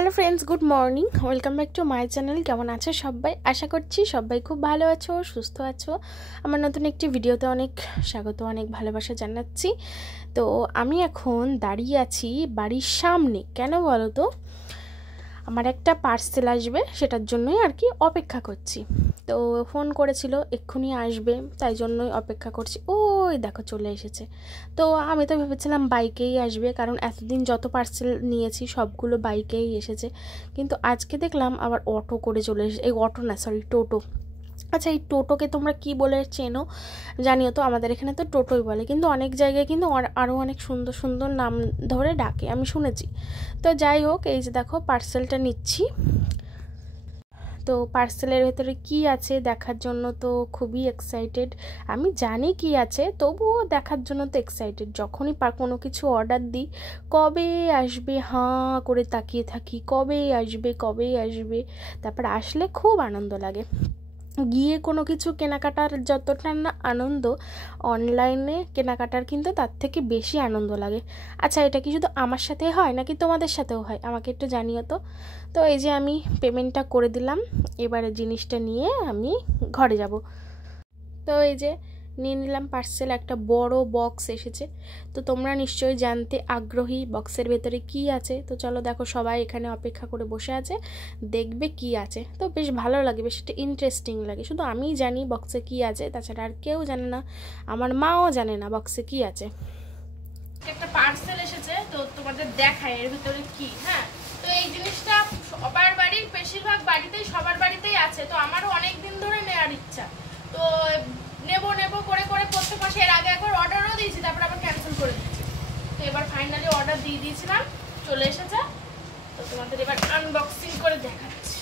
Hello friends, good morning, welcome back to my channel. কেমন আছো সবাই? আশা করছি সবাই খুব ভালো আছো, সুস্থ আছো। আমার নতুন একটি ভিডিওতে অনেক স্বাগত, অনেক ভালোবাসা জানাচ্ছি। তো আমি এখন দাঁড়িয়ে আছি বাড়ির সামনে। কেন বলো তো? আমার একটা পার্সেল আসবে, সেটার জন্যই আর কি অপেক্ষা করছি। তো ফোন করেছিল এক্ষুনি আসবে, তাই জন্যই অপেক্ষা করছি। ওই দেখো চলে এসেছে। তো আমি তো ভেবেছিলাম বাইকেই আসবে, কারণ এতদিন যত পার্সেল নিয়েছি সবগুলো বাইকেই এসেছে। কিন্তু আজকে দেখলাম আবার অটো করে চলে এসেছে। এই অটো না, সরি, টোটো। আচ্ছা, এই টোটোকে তোমরা কি বলে চেনো জানিও তো। আমাদের এখানে তো টোটোই বলে, কিন্তু অনেক জায়গায় কিন্তু আরও অনেক সুন্দর সুন্দর নাম ধরে ডাকে, আমি শুনেছি। তো যাই হোক, এই যে দেখো পার্সেলটা নিচ্ছি। তো পার্সেলের ভেতরে কি আছে দেখার জন্য তো খুবই এক্সাইটেড। আমি জানি কি আছে, তবুও দেখার জন্য তো এক্সাইটেড। যখনই কোনো কিছু অর্ডার দিই, কবে আসবে হাঁ করে তাকিয়ে থাকি, কবে আসবে কবে আসবে। তারপর আসলে খুব আনন্দ লাগে। গিয়ে কোনো কিছু কেনাকাটার যতটা না আনন্দ, অনলাইনে কেনাকাটার কিন্তু তার থেকে বেশি আনন্দ লাগে। আচ্ছা, এটা কি শুধু আমার সাথে হয় নাকি তোমাদের সাথেও হয়? আমাকে একটু জানিও তো। তো এই যে আমি পেমেন্টটা করে দিলাম, এবারে জিনিসটা নিয়ে আমি ঘরে যাব। তো এই যে নিয়ে নিলাম পার্সেল, একটা বড় বক্স এসেছে। তো তোমরা নিশ্চয়ই জানতে আগ্রহী বক্সের ভেতরে কি আছে। তো চলো দেখো, সবাই এখানে অপেক্ষা করে বসে আছে, দেখবে কি আছে। তো বেশ ভালো লাগে, বেশ একটা ইন্টারেস্টিং লাগে। শুধু আমিই জানি বক্সে কি আছে, তাছাড়া আর কেউ জানে না। আমার মাও জানে না বক্সে কি আছে। একটা পার্সেল এসেছে, তো তোমাদের দেখায় এর ভিতরে কি। হ্যাঁ, তো এই জিনিসটা সবার বাড়ির, বেশিরভাগ বাড়িতেই, সবার বাড়িতেই আছে। তো আমারও অনেক দিন ধরে নেওয়ার ইচ্ছা। তো নেবো করে করে প্রত্যেক মাসে, এর আগে একবার অর্ডারও দিয়েছি, তারপর আবার ক্যান্সেল করে দিয়েছি। তো এবার ফাইনালি অর্ডার দিয়ে দিয়েছিলাম, চলে এসেছে। তো তোমাদের এবার আনবক্সিং করে দেখাচ্ছি।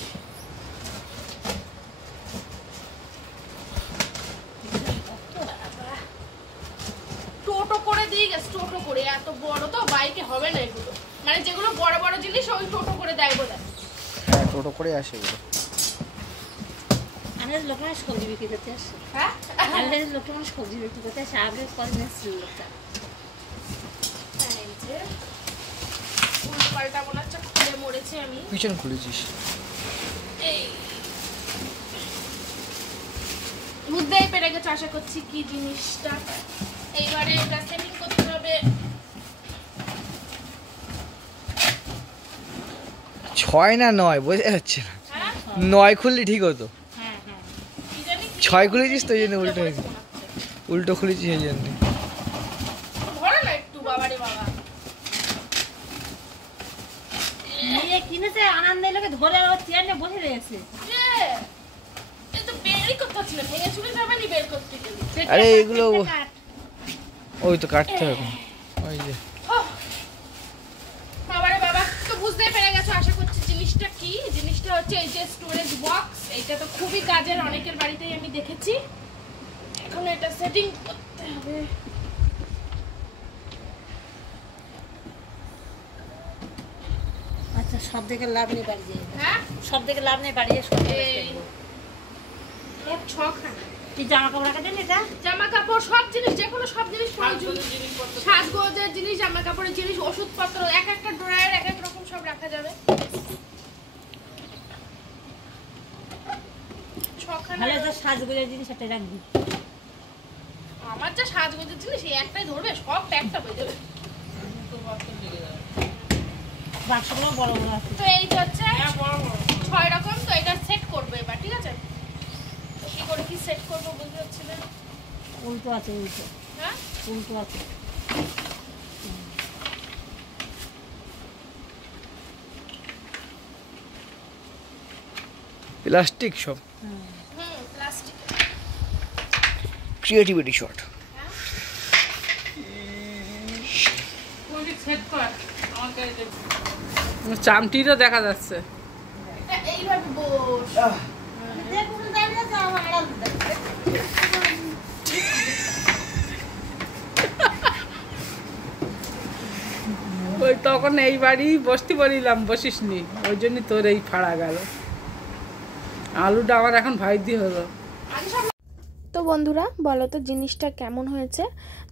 টোটো করে দিয়ে গেছে, টোটো করে। এত বড় তো বাইকে হবে না এগুলো, মানে যেগুলো বড় বড় জিনিস ওই টোটো করে দেয় বোধহয়। হ্যাঁ, টোটো করে আসে এগুলো। আমাদের লোকেরা সবজি বিক্রি করতে আসে। হ্যাঁ, আমাদের লোকেরা সবজি বিক্রি করতে আসে। আগে কদিন এসেছিল লোকটা। এই যে উল্টো পাল্টা মনে হচ্ছে খুলে মরেছে। আমি পিছন খুলেছিস। এই বুঝতেই পেরে গেছে আশা করছি কি জিনিসটা। এইবারে এটা সেটিং করতে হবে। 6 না 9 বোঝা যাচ্ছে না। হ্যাঁ 9 খুললে ঠিক হতো। হ্যাঁ হ্যাঁ, কি জানি 6 খুলেছিস তো, এই জন্য উল্টো হয়েছে। উল্টো খুলেছিস এই জন্য। ধরে না একটু, বাবারে বাবা। নিয়ে কিনেছে আনন্দের লোকে ধরে ওর চেয়ার নিয়ে বসে রয়েছে। এ তো বেরই করতে হচ্ছে না, ভেঙে চুরে যাবে নি বের করতে গেলে। আরে এগুলো ওই তো কাটতে হবে। ওই যে বাবারে বাবা, তো বুঝতেই পেরে গেছো আশা করছি জিনিসটা কি। জিনিসটা হচ্ছে এই যে স্টোরেজ বক্স। এটা তো খুবই কাজের, অনেকের বাড়িতেই আমি দেখেছি। এখন এটা সেটিং করতে হবে। আচ্ছা, সব থেকে লাভ নেই বাড়ি যেয়ে। হ্যাঁ, সব থেকে লাভ নেই বাড়ি যেয়ে সব এই মোট 6খানা তুই জামা কাপড় রাখা দেন। এটা জামা কাপড়, সব জিনিস, যে কোনো সব জিনিস প্রয়োজন, সাজগোজের জিনিস, জামা কাপড়ের জিনিস, ওষুধপত্র, এক একটা ড্রয়ার এক এক রকম সব রাখা যাবে। 6খানা। ভালো যা সাজগোজের জিনিস একটা রাখবি। আমার যা সাজগোজের জিনিস এই একটাই ধরবে, সব প্যাকটা হয়ে যাবে। বাক্সগুলো বড় বড় আছে। তো এই হচ্ছে 6 রকম। তো এটা সেট করবে এবার, ঠিক আছে? তো কি করে কি সেট করবো বুঝতে পারছি না। উল্টো আছে, উল্টো হ্যাঁ, উল্টো আছে। প্লাস্টিক সব। প্লাস্টিক। Creativity shot. চামটিটা দেখা যাচ্ছে। এইভাবে বস। ওই তখন এই বাড়ি বসতে বলিলাম, বসিস নি, ওই জন্য তোর এই ফাড়া গেল। আলুটা আমার এখন ভাই দিয়ে হলো। তো বন্ধুরা বলো তো জিনিসটা কেমন হয়েছে।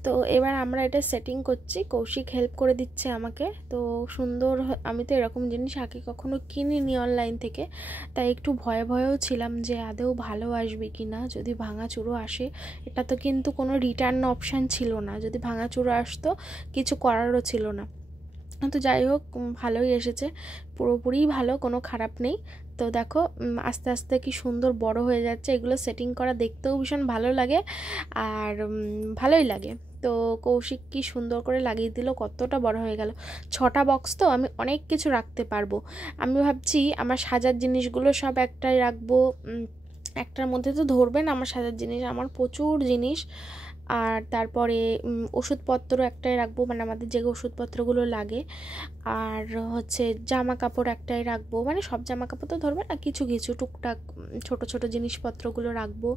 তো এবার আমরা এটা সেটিং করছি, কৌশিক হেল্প করে দিচ্ছে আমাকে। তো সুন্দর, আমি তো এরকম জিনিস আগে কখনো কিনিনি অনলাইন থেকে, তাই একটু ভয়েও ছিলাম যে আদৌ ভালো আসবে কি না। যদি ভাঙাচুরো আসে, এটা তো কিন্তু কোনো রিটার্ন অপশান ছিল না, যদি ভাঙাচুরো আসতো কিছু করারও ছিল না। তো যাই হোক, ভালোই এসেছে, পুরোপুরিই ভালো, কোনো খারাপ নেই। তো দেখো আস্তে আস্তে কি সুন্দর বড় হয়ে যাচ্ছে। এগুলো সেটিং করা দেখতেও ভীষণ ভালো লাগে আর ভালোই লাগে। তো কৌশিক কি সুন্দর করে লাগিয়ে দিল, কতটা বড় হয়ে গেল। 6টা বক্স তো আমি অনেক কিছু রাখতে পারবো। আমি ভাবছি আমার সাজার জিনিসগুলো সব একটাই রাখবো, একটার মধ্যে তো ধরবে না আমার সাজার জিনিস, আমার প্রচুর জিনিস। আর তারপরে ওষুধপত্র একটাই রাখবো, মানে আমাদের যে ওষুধপত্রগুলো লাগে। আর হচ্ছে জামা কাপড় একটাই রাখবো, মানে সব জামা কাপড় তো ধরবে না, কিছু কিছু টুকটাক ছোট ছোট জিনিসপত্রগুলো রাখবো।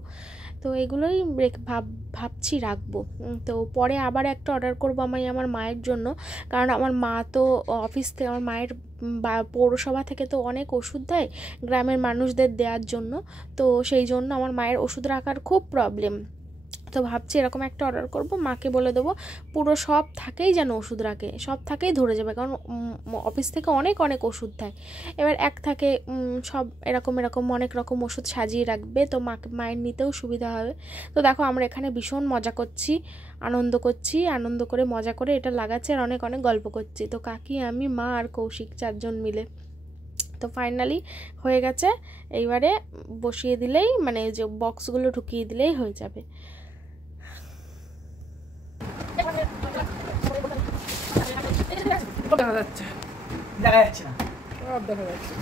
তো এগুলোই ভাবছি রাখবো। তো পরে আবার একটা অর্ডার করবো আমি আমার মায়ের জন্য, কারণ আমার মা তো অফিস থেকে, আমার মায়ের পৌরসভা থেকে তো অনেক ওষুধ দেয় গ্রামের মানুষদের দেওয়ার জন্য। তো সেই জন্য আমার মায়ের ওষুধ রাখার খুব প্রবলেম। তো ভাবছি এরকম একটা অর্ডার করব, মাকে বলে দেবো পুরো সব থাকেই যেন ওষুধ রাখে, সব থাকেই ধরে যাবে, কারণ অফিস থেকে অনেক অনেক ওষুধ দেয়। এবার এক থাকে সব এরকম অনেক রকম ওষুধ সাজিয়ে রাখবে, তো মায়ের নিতেও সুবিধা হবে। তো দেখো আমরা এখানে ভীষণ মজা করছি, আনন্দ করে মজা করে এটা লাগাচ্ছি আর অনেক অনেক গল্প করছি। তো কাকি, আমি, মা আর কৌশিক 4 জন মিলে। তো ফাইনালি হয়ে গেছে, এইবারে বসিয়ে দিলেই, মানে যে বক্সগুলো ঢুকিয়ে দিলেই হয়ে যাবে। দেখা যাচ্ছে দেখা যাচ্ছে না, সব দেখা যাচ্ছে।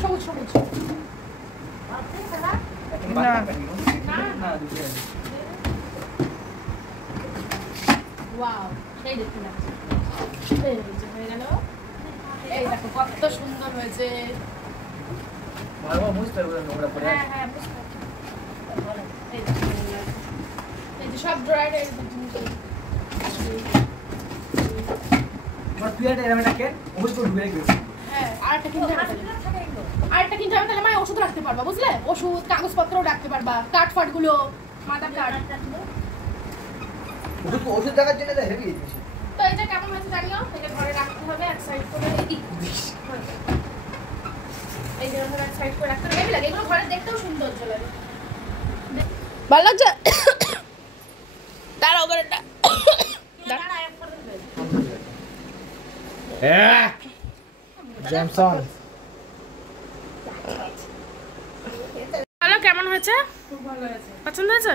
সবুজ সবুজ না না দুটো আছে। ওয়াও, সেই দেখতে লাগছে, হয়ে গেল। এই দেখো কত সুন্দর হয়েছে। ভালো বুঝতে পারবো নোংরা পড়ে আছে। হ্যাঁ বুঝতে পারছি। এই যে সব ড্রয়ারে আমার পিয়াটা এরকম একটা কেন ওই তো ঢুকে গেছে। হ্যাঁ, আরেকটা কিনতে হবে, তাহলে মা ওষুধ রাখতে পারবা, বুঝলে? ওষুধ, কাগজপত্রও রাখতে পারবা, কাঠফাট গুলো, মাথা কাঠ। ওষুধ দেখার জন্য তো হেভি জিনিস। তো এটা কেমন হয়েছে জানিও, এটা ঘরে রাখতে হবে এক সাইড করে। এই যে ভাবে এক সাইড করে রাখতে হবে, হেভি লাগে এগুলো, ঘরে দেখতেও সুন্দর লাগে। ভালো লাগছে? দাঁড়াও ঘরেটা। হ্যাঁ জ্যামসন ভালো, কেমন হয়েছে? খুব ভালো আছে। পছন্দ হয়েছে?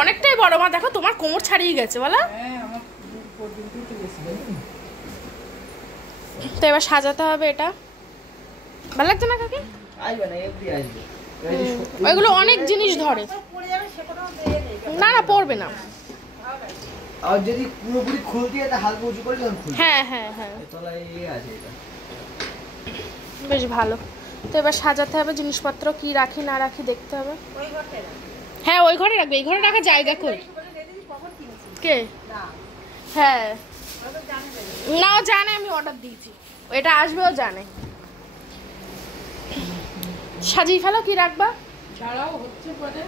অনেকটাই বড় মা, দেখো তোমার কোমর ছাড়িয়ে গেছে বলো। হ্যাঁ আমার দূর পর্যন্ত তো গেছে। তো এবার সাজাতে হবে এটা। ভালো লাগছে না কাকি? আসবে না, এমনি আসবে। ওইগুলো অনেক জিনিস ধরে। না না, পড়বে না। আর যদি পুরোপুরি খুলতে হয় তা হালকা উঁচু করে যখন খুলবে। হ্যাঁ তলায় ইয়ে আছে এটা। বেশ ভালো। তো এবার সাজাতে হবে, জিনিসপত্র কি রাখি না রাখি দেখতে হবে। হ্যাঁ ওই ঘরে রাখবে, এই ঘরে রাখার জায়গা কই? কে? হ্যাঁ না, ও জানে আমি অর্ডার দিয়েছি, এটা আসবে, ও জানে। সাজিয়ে ফেলো, কি রাখবা? ছাড়াও হচ্ছে পরে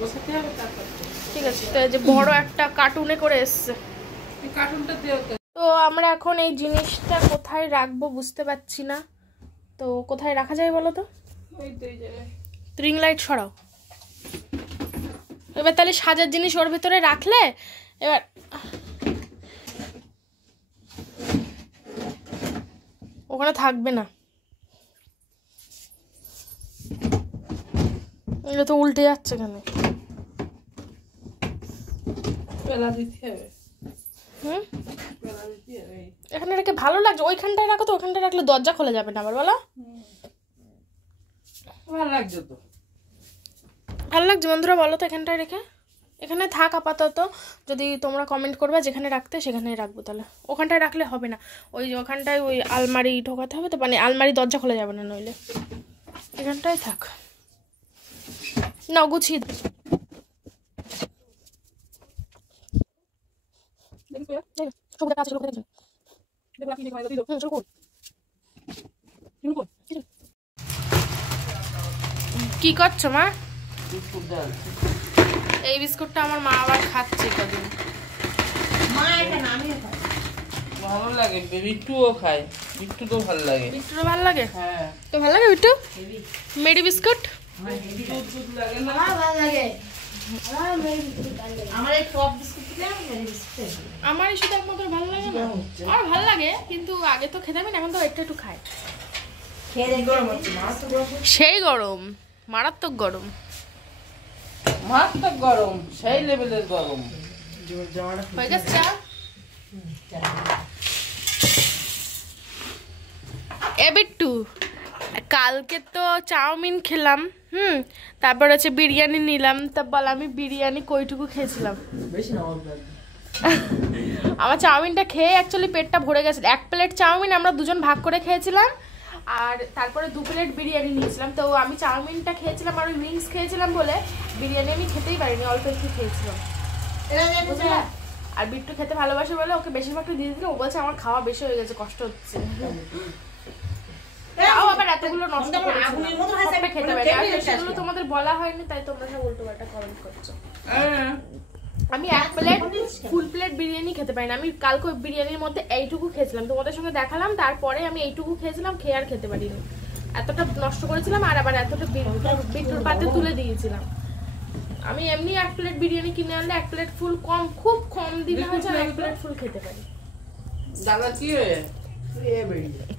বসাতে হবে তারপর। ঠিক আছে। তো এই যে বড় একটা কার্টুনে করে এসছে, এই কার্টুনটা দিও তো। তো আমরা এখন এই জিনিসটা কোথায় রাখবো বুঝতে পারছি না। তো কোথায় রাখা যায় বলো তো? ওই তো এই জায়গায়। রিং লাইট সরাও। এবার তাহলে সাজার জিনিস ওর ভিতরে রাখলে এবার ওখানে থাকবে না, এটা তো উল্টে যাচ্ছে কেন? বেলা দিতে হবে। হুম, বেলা দিতে হবে। এখানে রেখে ভালো লাগছে, ওইখানটায় রাখো তো, ওইখানটায় রাখলে দরজা খোলা যাবে না আবার বলো। ভালো লাগছে তো। ভালো লাগছে বন্ধুরা, বলো তো এখানটায় রেখে। এখানে থাক আপাতত, যদি তোমরা কমেন্ট করবে যেখানে রাখতে সেখানেই রাখবো। তাহলে ওখানটায় রাখলে হবে না, ওই যে ওখানটায় ওই আলমারি ঢোকাতে হবে তো, মানে আলমারি দরজা খোলা যাবে না নইলে। এখানটায় থাক না, গুছিয়ে কি করছো মা? বিস্কুট ডাল এই বিস্কুটটা আমার মা আবার খাচ্ছে কদিন। মা এটা নামিয়ে খায়। ভালো লাগে, বিট্টুও খায়, বিট্টু তো ভালো লাগে। বিট্টুর ভালো লাগে? হ্যাঁ। তো ভালো লাগে বিট্টু? মেরি বিস্কুট দুধ লাগে না? আমার ভালো লাগে। আমার এই টপ বিস্কুট থেকে মেরি বিস্কুট। আমার এই শুধু একমাত্র ভালো লাগে না। আমার ভালো লাগে কিন্তু আগে তো খেতামই না, এখন তো একটু একটু খাই। খেয়ে দেখো। সেই গরম, মারাত্মক গরম। মারাত্মক গরম, সেই লেভেলের গরম। হয়ে গেছে চা? এ বিট্টু, কালকে তো চাউমিন খেলাম, তারপর হচ্ছে বিরিয়ানি নিলাম, তা বল আমি বিরিয়ানি কইটুকু খেয়েছিলাম? আমার চাউমিনটা খেয়ে অ্যাকচুয়ালি পেটটা ভরে গেছে। 1 প্লেট চাউমিন আমরা দুজন ভাগ করে খেয়েছিলাম, আর তারপরে 2 প্লেট বিরিয়ানি নিয়েছিলাম। তো আমি চাউমিনটা খেয়েছিলাম আর ওই উইংস খেয়েছিলাম বলে বিরিয়ানি আমি খেতেই পারিনি, অল্প একটু খেয়েছিলাম। আর বিট্টু খেতে ভালোবাসে বলে ওকে বেশিরভাগটা দিয়ে দিল। ও বলছে আমার খাওয়া বেশি হয়ে গেছে, কষ্ট হচ্ছে। তাও আবার এতগুলো নষ্ট করেছিলাম, খেতে পারি আর সেগুলো তোমাদের বলা হয়নি, তাই তোমরা সব উল্টোপাল্টা কমেন্ট করছো। আমি 1 প্লেট ফুল প্লেট বিরিয়ানি খেতে পারি না। আমি কালকে বিরিয়ানির মধ্যে এইটুকু খেয়েছিলাম, তোমাদের সঙ্গে দেখালাম, তারপরে আমি এইটুকু খেয়েছিলাম, খেয়ে আর খেতে পারিনি। এতটা নষ্ট করেছিলাম আর আবার এতটা বিট্টুর পাতে তুলে দিয়েছিলাম। আমি এমনি 1 প্লেট বিরিয়ানি কিনে আনলে 1 প্লেট ফুল কম, খুব কম দিনে হচ্ছে 1 প্লেট ফুল খেতে পারি। দাদা কি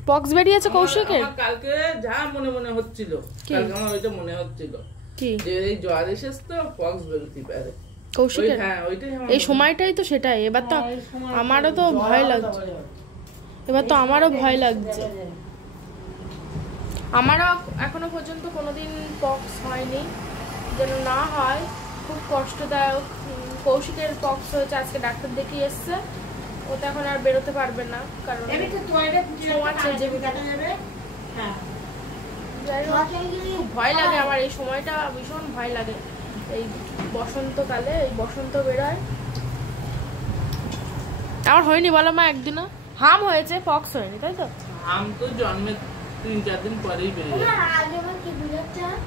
পক্স বেরিয়েছে কৌশিকের? কালকে যা মনে মনে হচ্ছিল, কালকে আমার ওইটা মনে হচ্ছিল কি যে এই জ্বর এসেছে তো পক্স বেরোতে পারে কৌশিকের। হ্যাঁ ওইটাই এই সময়টাই তো সেটাই। এবার তো আমারও তো ভয় লাগছে, আমারও ভয় লাগছে। আমারও এখনো পর্যন্ত কোনোদিন পক্স হয়নি, যেন না হয়। খুব কষ্টদায়ক। কৌশিকের পক্স হয়েছে, আজকে ডাক্তার দেখিয়ে এসছে। ও তো এখন আর বেরোতে পারবে না, কারণ ভয় লাগে আমার। এই সময়টা ভীষণ ভয় লাগে, এই বসন্তকালে। এই বসন্ত বেরোয়। আমার হয়নি বলো মা একদিনও? হাম হয়েছে, পক্স হয়নি, তাই তো? হাম তো জন্মের 3-4 দিন পরেই বেরিয়ে যায়।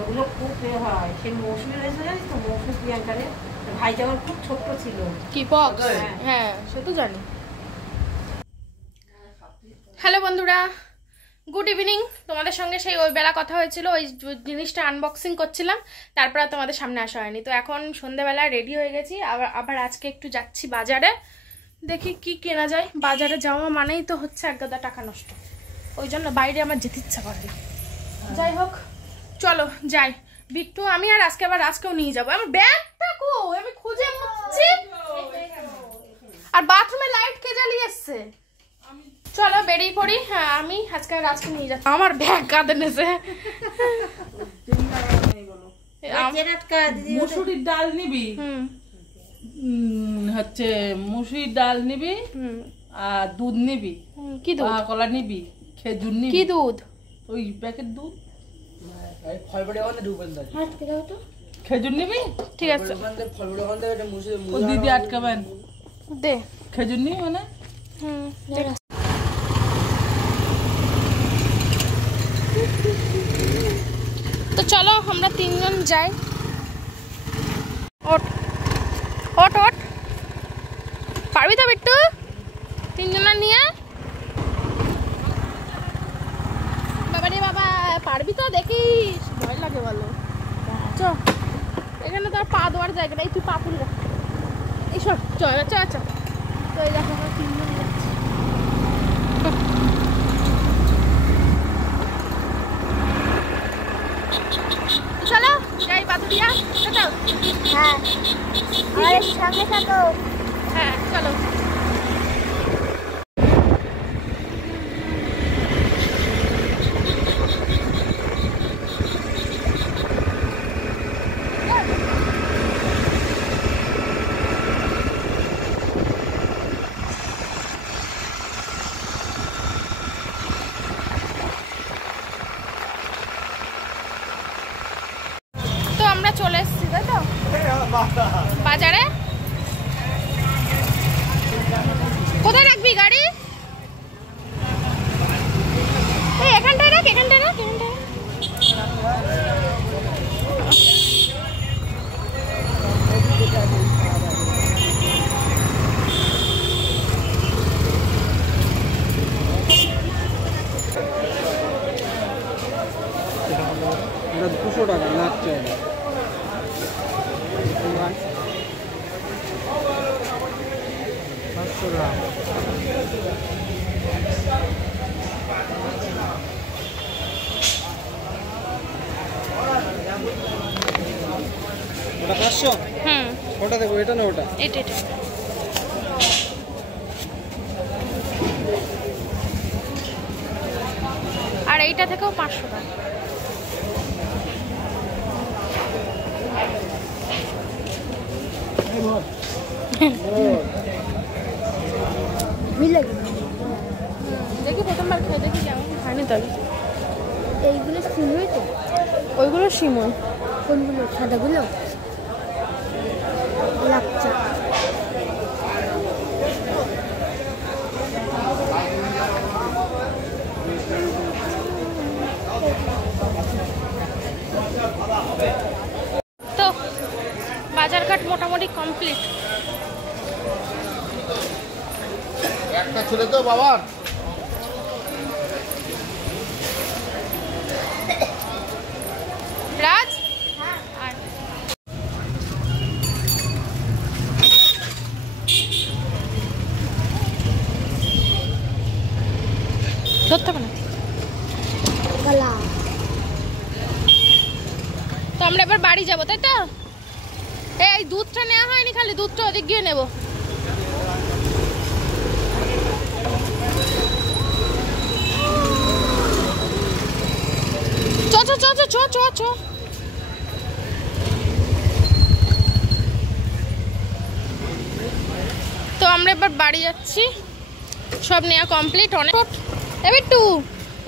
ওগুলো খুব হয়। সে মৌসুমি হয়েছে জানিস তো, মৌসুমি প্রিয়াঙ্কারে ভাই যখন খুব ছোট্ট ছিল। কি পক্স? হ্যাঁ সে তো জানি। হ্যালো বন্ধুরা, গুড ইভিনিং। তোমাদের সঙ্গে সেই ওই বেলা কথা হয়েছিল, ওই জিনিসটা আনবক্সিং করছিলাম, তারপর আর তোমাদের সামনে আসা হয়নি। তো এখন সন্ধ্যেবেলা রেডি হয়ে গেছি, আবার আজকে একটু যাচ্ছি বাজারে, দেখি কি কেনা যায়। বাজারে যাওয়া মানেই তো হচ্ছে একগাদা টাকা নষ্ট, ওই জন্য বাইরে আমার যেতে ইচ্ছা করে না। যাই হোক চলো যাই। বিট্টু আমি আর আজকে আবার আজকেও নিয়ে যাবো। আমার ব্যাগটা কো, আমি খুঁজে মুছছি, আর বাথরুমে লাইট কে জ্বালিয়ে এসছে। চলো বেরিয়ে পড়ি। হ্যাঁ আমি আজকে আর আজকে নিয়ে যাচ্ছি। আমার ব্যাগ কাঁদে নেছে। মুসুরির ডাল নিবি, হচ্ছে মুসুরির ডাল নিবি, আর দুধ নিবি। কি দুধ? কলা নিবি, খেজুর নিবি। কি দুধ? ওই প্যাকেট দুধ। খেজুর নিবি? ঠিক আছে ও দিদি আটকাবেন দে। খেজুর নিবি মানে? তো চলো আমরা 3 জন যাই। ওঠ ওঠ ওঠ, পারবি তো বিট্টু 3 জনা নিয়ে? বাবা রে বাবা, পারবি তো? দেখিস ভয় লাগে বলো। চ, এখানে তো আর পা দেওয়ার জায়গা নেই, তুই পা পুরি রাখ। এইসব চ চ চ। তো এই দেখো আমরা 3 জন যাচ্ছি। চলো যাই বাদুরিয়া। চলো হ্যাঁ আমাদের সঙ্গে থাকো। হ্যাঁ চলো। আমরা চলে এসেছি তাই তো বাজারে। কোথায় রাখবি গাড়ি? এই এখানটায় রাখ, এখানটায় রাখ, এখানটায়। ওটা 500? ওটা দেখো, এটা না ওটা? এটা আর এইটা থেকেও 500 টাকা। দেখি প্রথমবার খেয়ে দেখি কেমন, খায়নি তাহলে। এইগুলো সিমই তো? ওইগুলো শিমুল। কোনগুলো? সাদাগুলো? লাচ্চা। তো বাজারঘাট মোটামুটি কমপ্লিট। একটা ছেলে তো বাবার। রাজ ধরতে হবে না। তো আমরা এবার বাড়ি যাবো, তাই তো? এই দুধটা নেওয়া হয়নি, খালি দুধটা ওদিক গিয়ে নেবো। চ চ চ চ চ চ চ। তো আমরা এবার বাড়ি যাচ্ছি, সব নেওয়া কমপ্লিট। অনেক এবার একটু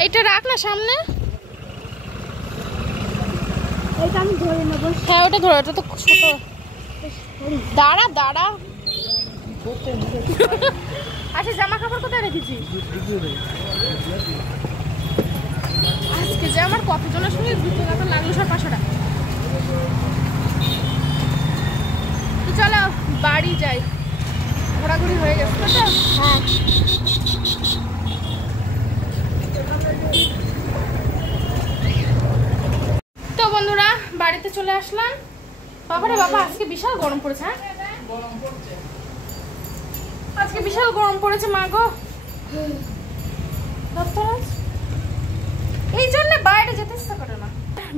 এইটা রাখ না সামনে। এইটা আমি ধরে নেবো। হ্যাঁ ওটা ধরো, ওটা তো ছোট। দাঁড়া দাঁড়া। আচ্ছা জামা কাপড় কোথায় রেখেছি? আজকে যে আমার কতজনের সঙ্গে দুটো টাকা লাগলো, 500 টাকা। তো চলো বাড়ি যাই, ঘোরাঘুরি হয়ে গেছে তো। হ্যাঁ। তো বন্ধুরা বাড়িতে চলে আসলাম। বাবারে বাবা, আজকে বিশাল গরম পড়েছে। হ্যাঁ আজকে বিশাল গরম পড়েছে মা গো। এই জন্য বাইরে যেতে ইচ্ছা করে না।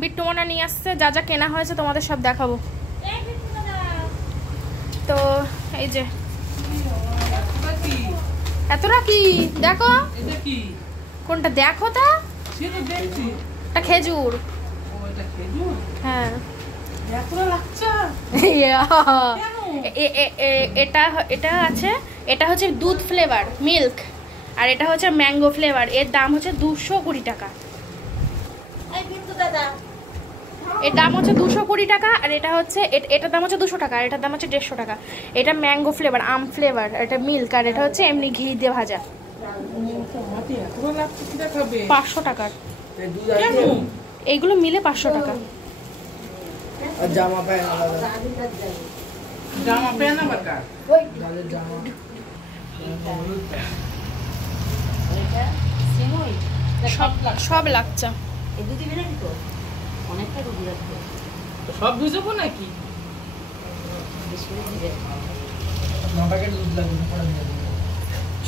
বিট্টু মোনা নিয়ে আসছে, যা যা কেনা হয়েছে তোমাদের সব দেখাবো। তো এই যে এতটা কি দেখো, কোনটা দেখো তা? এটা খেজুর। হ্যাঁ এটা আছে, এটা হচ্ছে দুধ ফ্লেভার মিল্ক, আর এটা হচ্ছে ম্যাঙ্গো ফ্লেভার। এর দাম হচ্ছে 220 টাকা। এর দাম হচ্ছে 220 টাকা, আর এটা হচ্ছে এটার দাম হচ্ছে 200 টাকা, আর এটার দাম হচ্ছে 150 টাকা। এটা ম্যাঙ্গো ফ্লেভার, আম ফ্লেভার, এটা মিল্ক, আর এটা হচ্ছে এমনি ঘি দিয়ে ভাজা। 500 টাকার এইগুলো মিলে 500 টাকা। জামা প্যান্ট আলাদা। জামা প্যান্ট আবার কার? সব লাগছে। সব বুঝবো নাকি?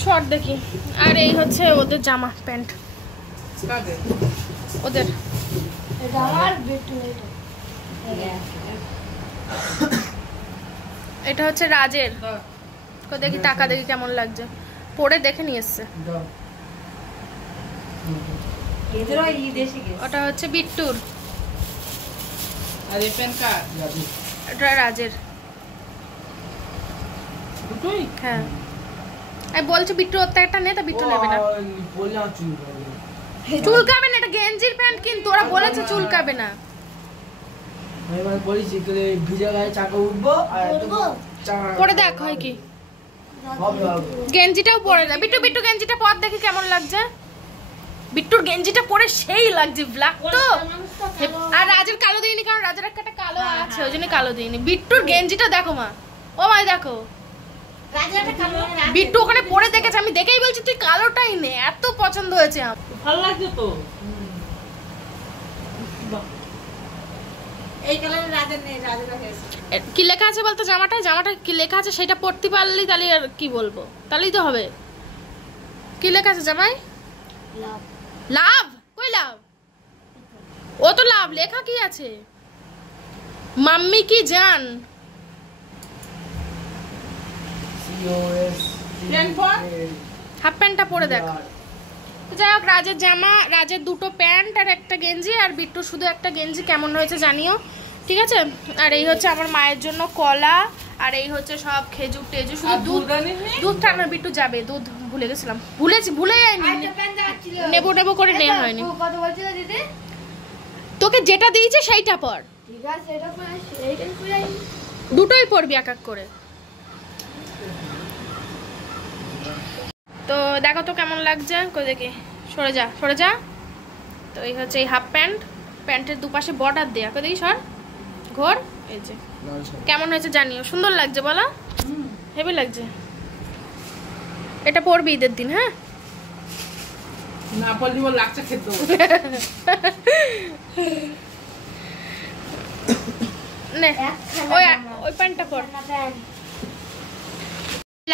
শর্ট দেখি। আর এই হচ্ছে ওদের জামা প্যান্ট, ওদের। এটা হচ্ছে রাজের। দেখি টাকা দেখি কেমন লাগছে, পরে দেখে নিয়ে এসছে। ওটা হচ্ছে বিট্টুর, আর এই প্যান্ট কার? এটা রাজের। দুটোই? হ্যাঁ আমি বলছি বিট্টু ওর থেকে একটা নে, তা বিট্টু নেবে না। চুলকাবে না, এটা গেঞ্জির প্যান্ট, কিন্তু ওরা বলেছে চুলকাবে না। পরে দেখ হয় কি, গেঞ্জিটাও পরে দেয়। বিট্টু বিট্টু গেঞ্জিটা পর দেখি কেমন লাগছে। বিট্টুর গেঞ্জিটা পরে সেই লাগছে, ব্ল্যাক তো। আর রাজের কালো দিইনি, কারণ রাজের একটা কালো আছে, ওই জন্য কালো দিইনি। বিট্টুর গেঞ্জিটা দেখো মা, ও মাই দেখো। বিট্টু ওখানে পরে দেখেছে, আমি দেখেই বলছি তুই কালোটাই নে, এত পছন্দ হয়েছে আমার। ভালো লাগছে তো। এই কালারে রাজের নেই, রাজের হয়েছে। কি লেখা আছে বলতো জামাটা কি লেখা আছে সেটা পড়তে পারলি তাহলে আর কি বলবো, তাহলেই তো হবে। কি লেখা আছে জামাই? লাভ। লাভ? কই লাভ? ও তো লাভ লেখা কি আছে? মাম্মি কি জান? হাফ প্যান্টটা পরে দেখ। যাই হোক, রাজের জামা, রাজের দুটো প্যান্ট আর একটা গেঞ্জি, আর বিট্টু শুধু একটা গেঞ্জি। কেমন হয়েছে জানিও, ঠিক আছে? আর এই হচ্ছে আমার মায়ের জন্য কলা, আর এই হচ্ছে সব খেজুর টেজুর, শুধু দুধটা আমার বিট্টু যাবে, দুধ ভুলে গেছিলাম, ভুলে যায়নি, নেবো করে নেওয়া হয়নি। কত বলছিল দিদি? তোকে যেটা দিয়েছে সেইটা পর, ঠিক আছে, এটা পরে এইটাই পরে আই। দুটোই পরবি এক এক করে। তো দেখো তো কেমন লাগছে, কই দেখি, সরে যা। তো এই হচ্ছে এই হাফ প্যান্ট, প্যান্টের দুপাশে বর্ডার দেয়া, কই দেখি সর, ঘোর। এই যে কেমন হয়েছে জানিও, সুন্দর লাগছে বলো? হেভি লাগছে। এটা পরবি ঈদের দিন, হ্যাঁ? না পড়লি বল লাগছে খেতে দেবো। নে ওই প্যান্টটা পর।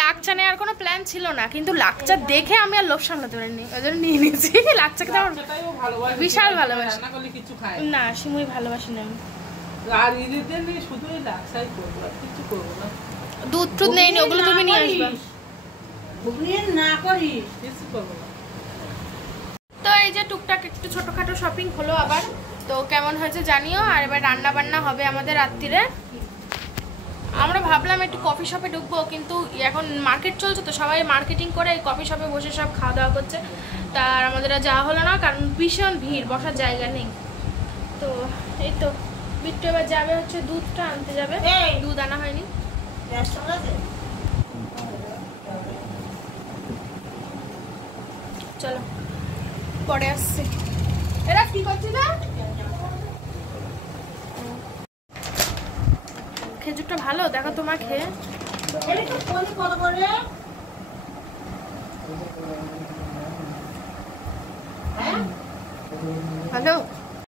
লাকচা নেওয়ার কোনো প্ল্যান ছিল না, কিন্তু লাকচা দেখে আমি আর লোভ সামলাতে পারিনি, ওই জন্য নিয়ে নিয়েছি। লাকচা খেতে আমার বিশাল ভালোবাসি। না, সিমুই ভালোবাসি না আমি। আর ঈদের দিন শুধু এই লাকসাই করবো, আর কিছু করবো না। দুধ টুধ নেই, ওগুলো তুমি নিয়ে আসবা। না করিস, কিছু করবো না। তো এই যে টুকটাক একটু ছোটখাটো শপিং হলো আবার। তো কেমন হয়েছে জানিও। আর এবার রান্না বান্না হবে আমাদের রাত্রিরে। আমরা ভাবলাম একটু কফি শপে ঢুকবো, কিন্তু এখন মার্কেট চলছে তো সবাই মার্কেটিং করে কফি শপে বসে সব খাওয়া দাওয়া করছে। তার আমাদের আর যাওয়া হলো না, কারণ ভীষণ ভিড়, বসার জায়গা নেই। তো এই তো বিট্টু এবার যাবে হচ্ছে দুধটা আনতে যাবে, দুধ আনা হয়নি। চলো পরে আসছি। এরা কি করছি না? খেজুরটা ভালো, দেখো তোমার খেয়ে। ভালো।